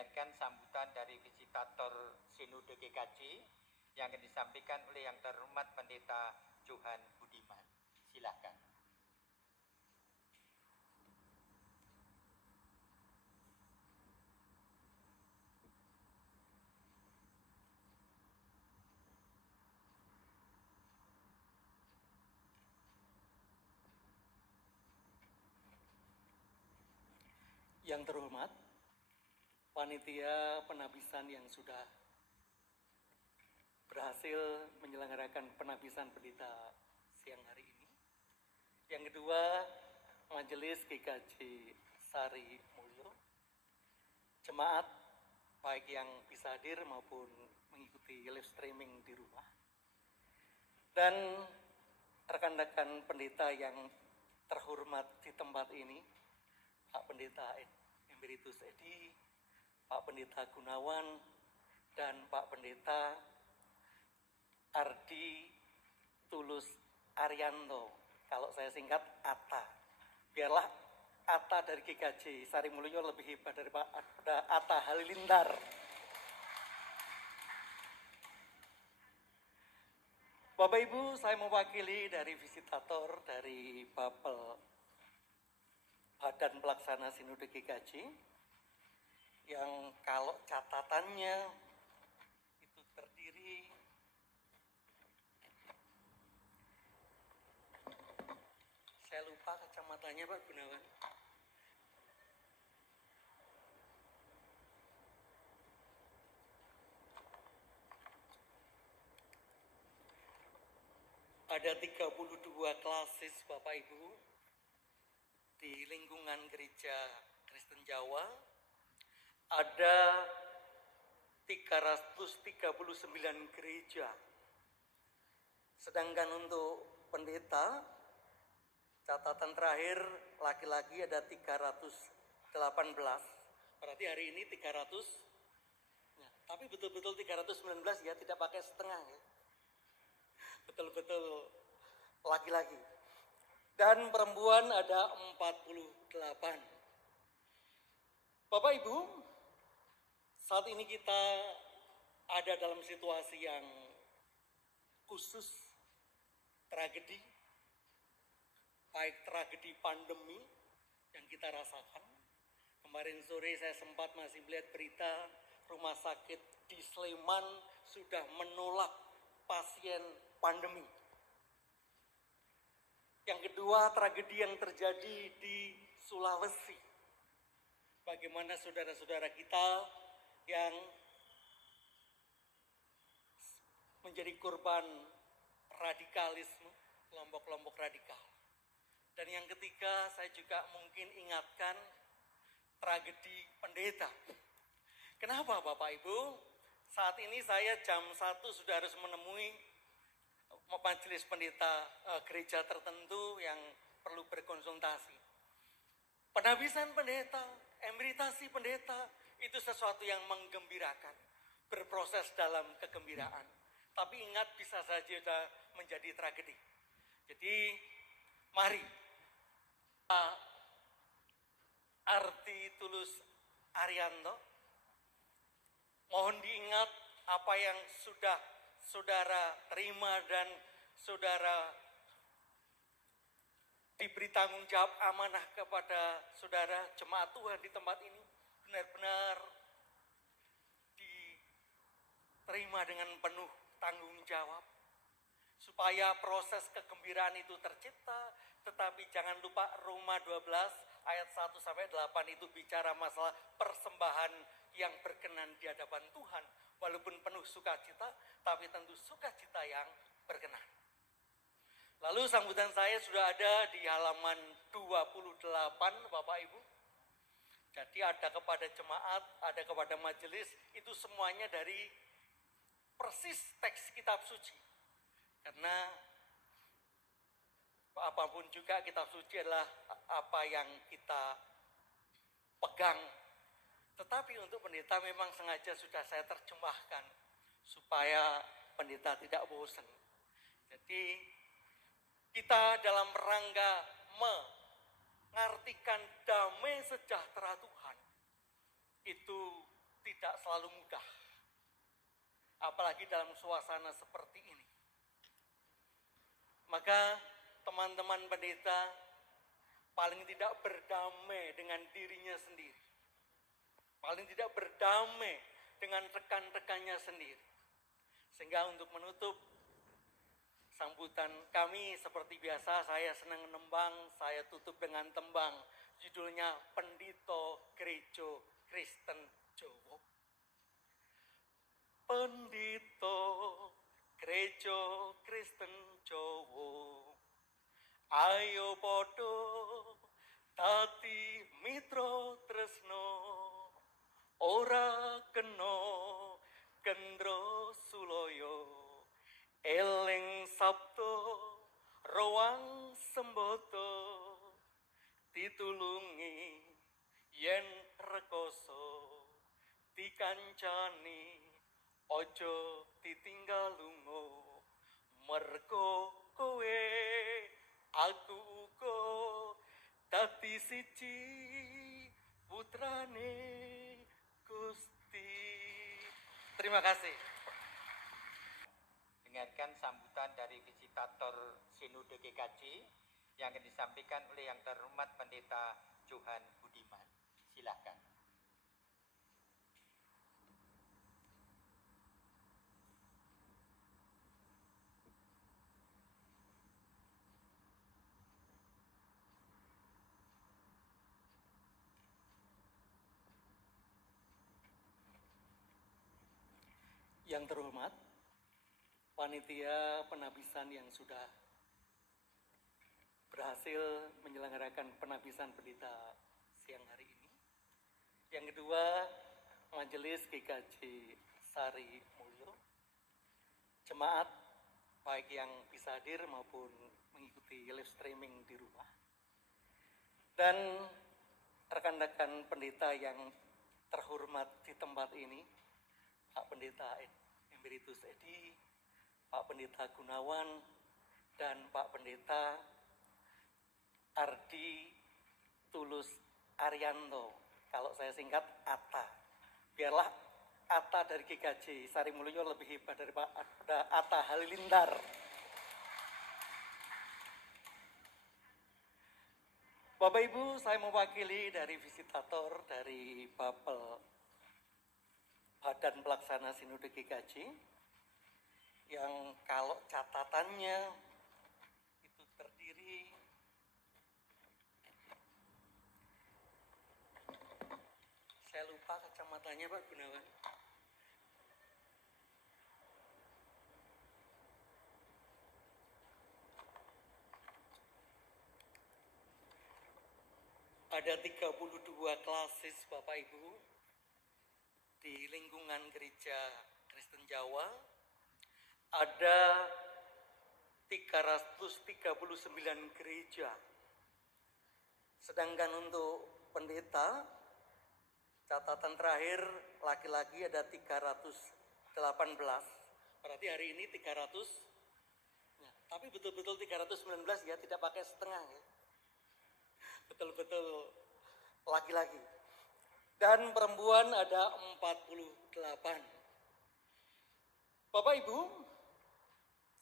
mendengarkan sambutan dari visitator Sinode GKJ yang akan disampaikan oleh Yang Terhormat Pendeta Johan Budiman. Silakan. Yang terhormat, panitia penabisan yang sudah berhasil menyelenggarakan penabisan pendeta siang hari ini. Yang kedua, Majelis GKJ Sari Mulyo, jemaat baik yang bisa hadir maupun mengikuti live streaming di rumah, dan rekan-rekan pendeta yang terhormat di tempat ini, Pak Pendeta Emeritus Edi, Pak Pendeta Gunawan, dan Pak Pendeta Ardi Tulus Arianto, kalau saya singkat Atta. Biarlah Atta dari GKJ Sari Mulyo lebih hebat daripada Atta Halilintar. Bapak Ibu, saya mewakili dari visitator dari Bapel Badan Pelaksana Sinode GKJ yang kalau catatannya itu terdiri saya lupa kacamatanya Pak Gunawan. Ada 32 klasis Bapak Ibu di lingkungan gereja Kristen Jawa. Ada 339 gereja. Sedangkan untuk pendeta, catatan terakhir laki-laki ada 318. Berarti hari ini 300. Ya, tapi betul-betul 319 ya, tidak pakai setengah ya. Betul-betul laki-laki. Dan perempuan ada 48. Bapak Ibu, saat ini kita ada dalam situasi yang khusus, tragedi, baik tragedi pandemi yang kita rasakan. Kemarin sore saya sempat masih melihat berita rumah sakit di Sleman sudah menolak pasien pandemi. Yang kedua, tragedi yang terjadi di Sulawesi. Bagaimana saudara-saudara kita yang menjadi korban radikalisme, kelompok-kelompok radikal. Dan yang ketiga, saya juga mungkin ingatkan tragedi pendeta. Kenapa Bapak Ibu? Saat ini saya jam 1 sudah harus menemui majelis pendeta gereja tertentu yang perlu berkonsultasi. Penabisan pendeta, emeritasi pendeta, itu sesuatu yang menggembirakan, berproses dalam kegembiraan. Tapi ingat, bisa saja menjadi tragedi. Jadi mari Ardi Tulus Arianto, mohon diingat apa yang sudah saudara terima dan saudara diberi tanggung jawab amanah kepada saudara jemaat Tuhan di tempat ini benar-benar diterima dengan penuh tanggung jawab supaya proses kegembiraan itu tercipta. Tetapi jangan lupa Roma 12 ayat 1-8 itu bicara masalah persembahan yang berkenan di hadapan Tuhan. Walaupun penuh sukacita, tapi tentu sukacita yang berkenan. Lalu sambutan saya sudah ada di halaman 28 Bapak Ibu. Jadi ada kepada jemaat, ada kepada majelis, itu semuanya dari persis teks kitab suci. Karena apapun juga kitab suci adalah apa yang kita pegang. Tetapi untuk pendeta memang sengaja sudah saya terjemahkan supaya pendeta tidak bosan. Jadi kita dalam rangka mengartikan damai sejahtera Tuhan itu tidak selalu mudah. Apalagi dalam suasana seperti ini. Maka teman-teman pendeta paling tidak berdamai dengan dirinya sendiri. Paling tidak berdamai dengan rekan-rekannya sendiri. Sehingga untuk menutup sambutan kami seperti biasa, saya senang nembang, saya tutup dengan tembang. Judulnya Pendito Gereja Kristen Jawa. Pendito Gereja Kristen Jawa, ayo podo dadi mitra tresno, ora kena gendro suloyo, eling sabdo roang sembodo, ditulungi yen rekoso, dikancani ojo ditinggal lunga, mergo kowe aku uga dadi siji putrane Gusti. Terima kasih. Dengarkan sambutan dari visitator Sinode GKJ yang akan disampaikan oleh yang terhormat Pendeta Johan Budiman. Silakan. Yang terhormat, panitia penabisan yang sudah berhasil menyelenggarakan penabisan pendeta siang hari ini. Yang kedua, Majelis GKJ Sari Mulyo, jemaat baik yang bisa hadir maupun mengikuti live streaming di rumah, dan rekan-rekan pendeta yang terhormat di tempat ini, Pak Pendeta Emeritus Edi, Pak Pendeta Gunawan, dan Pak Pendeta Ardi Tulus Arianto, kalau saya singkat Atta. Biarlah Atta dari GKJ Sari Mulyo lebih hebat daripada Atta Halilintar. Bapak Ibu, saya mewakili dari visitator dari Bapel Badan Pelaksana Sinode GKJ, yang kalau catatannya itu terdiri saya lupa kacamatanya Pak Gunawan. Ada 32 klasis Bapak Ibu di lingkungan gereja Kristen Jawa. Ada 339 gereja. Sedangkan untuk pendeta, catatan terakhir laki-laki ada 318. Berarti hari ini 300. Nah, tapi betul-betul 319 ya, tidak pakai setengah ya. Betul-betul laki-laki. Dan perempuan ada 48. Bapak Ibu,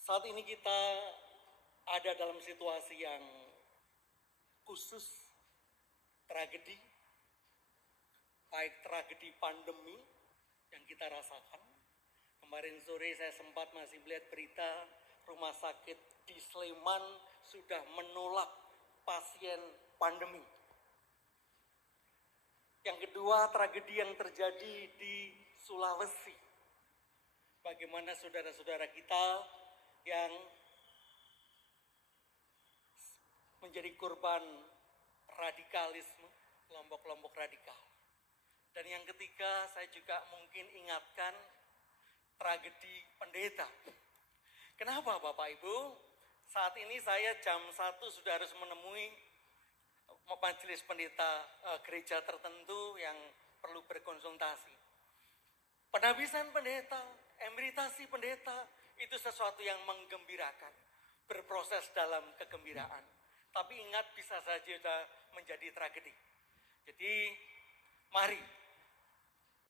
saat ini kita ada dalam situasi yang khusus, tragedi, baik tragedi pandemi yang kita rasakan. Kemarin sore saya sempat masih melihat berita rumah sakit di Sleman sudah menolak pasien pandemi. Yang kedua, tragedi yang terjadi di Sulawesi. Bagaimana saudara-saudara kita yang menjadi korban radikalisme, kelompok-kelompok radikal. Dan yang ketiga, saya juga mungkin ingatkan tragedi pendeta. Kenapa Bapak Ibu? Saat ini saya jam 1 sudah harus menemui majelis pendeta gereja tertentu yang perlu berkonsultasi. Penabisan pendeta, emeritasi pendeta, itu sesuatu yang menggembirakan. Berproses dalam kegembiraan. Tapi ingat bisa saja menjadi tragedi. Jadi mari